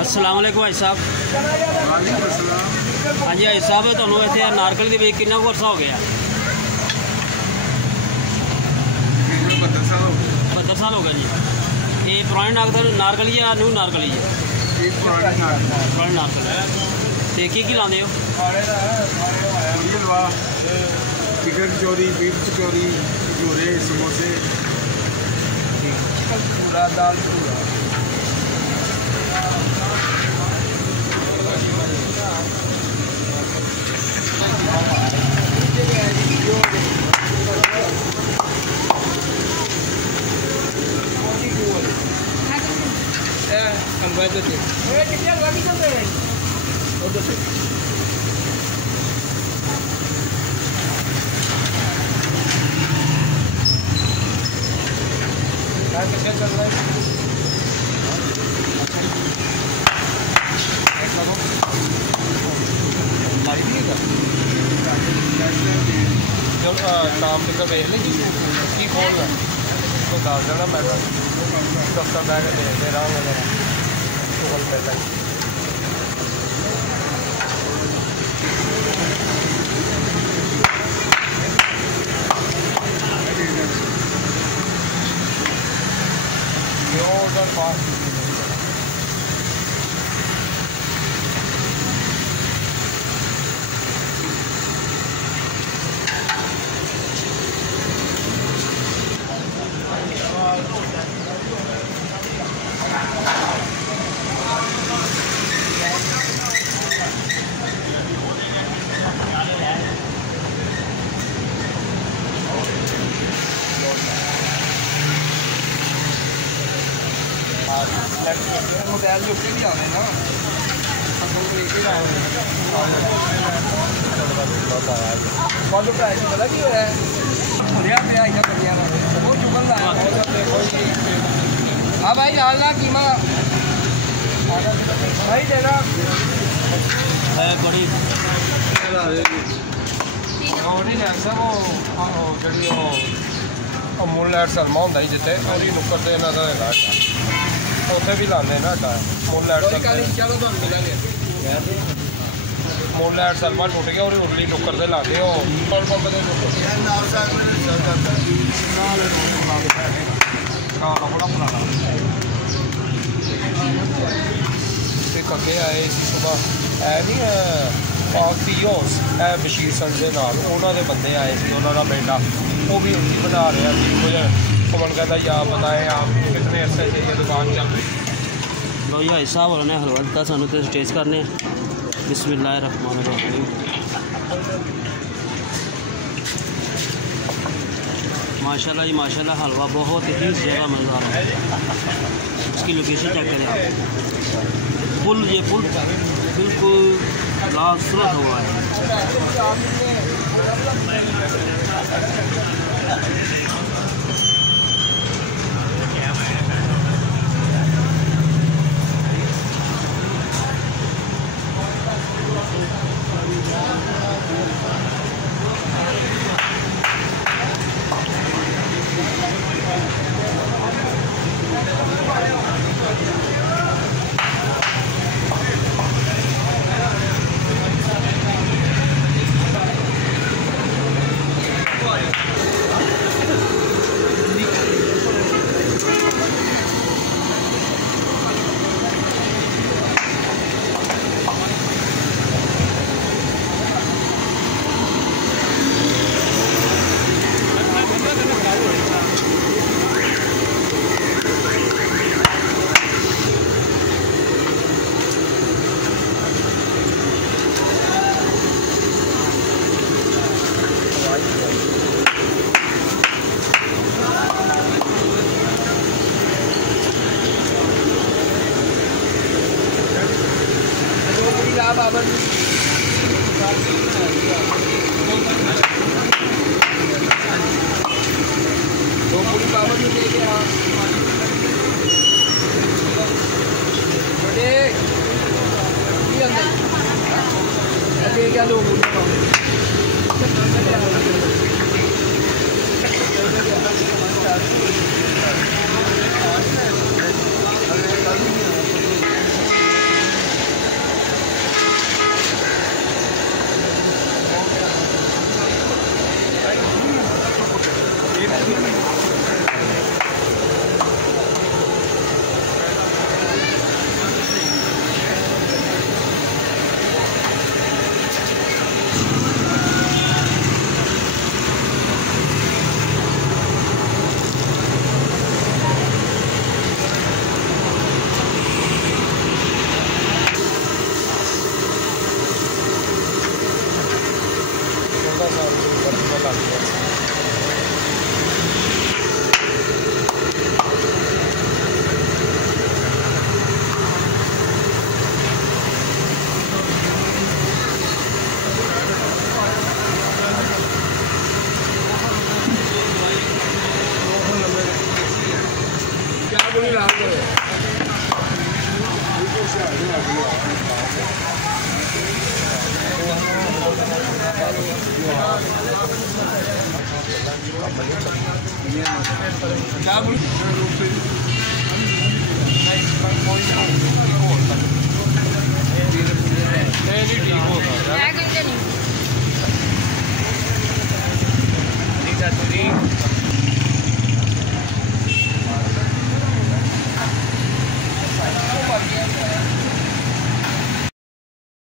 अस्सलाम वालेकुम भाई साहब। हाँ जी भाई साहब, तुहानू इत्थे नारकली दे विच कितना अर्सा हो गया? 72 साल हो गए जी। ये पुरानी नारकली या न्यू नारकली जी? पुरानी नारकली। तो की लाते हो? चिकन कचौरी, बीफ कचौरी, भटूरे, समोसे, पूरा दाल पूरा। नाम लिखकर भेज ली की खोलना तो दस देना। मैं दफ्तर बैग दे रहा हूँ गूगल पे तक। मोबाइल जो भी आने ना प्राइस पता की होया हाँ भाई लाल ना कीमा भाई देना बड़ी जी अमूल लैट सलमा होंगे जी जिते नुक्कर से इन्हों का उत्थे भी लाने ना मूल लैट मूल लैट सलमा टुट गया और उरली नुक्कर से लाते हो पेट्रोल पंप के अगे आए सुबह है नहीं पाकियोस है बशीर सन के नाल उन्होंने बंदे आए थे उन्होंने बेटा वो भी उसी बना रहा थी। मुझे कौन कहता या बताएं आप कितने अरसे से ये दुकान चल रही। लो जी भाई साहब उन्होंने हलवा दिता सानू तो टेस्ट करने। बिस्मिल्लाहिर्रहमानिर्रहीम। माशाल्लाह जी माशाल्लाह, हलवा बहुत ही ज़्यादा मज़ेदार है। इसकी लोकेशन चेक करें आप। पुल ये पुल बिल्कुल लासूरत हुआ है। क्या लोग क्या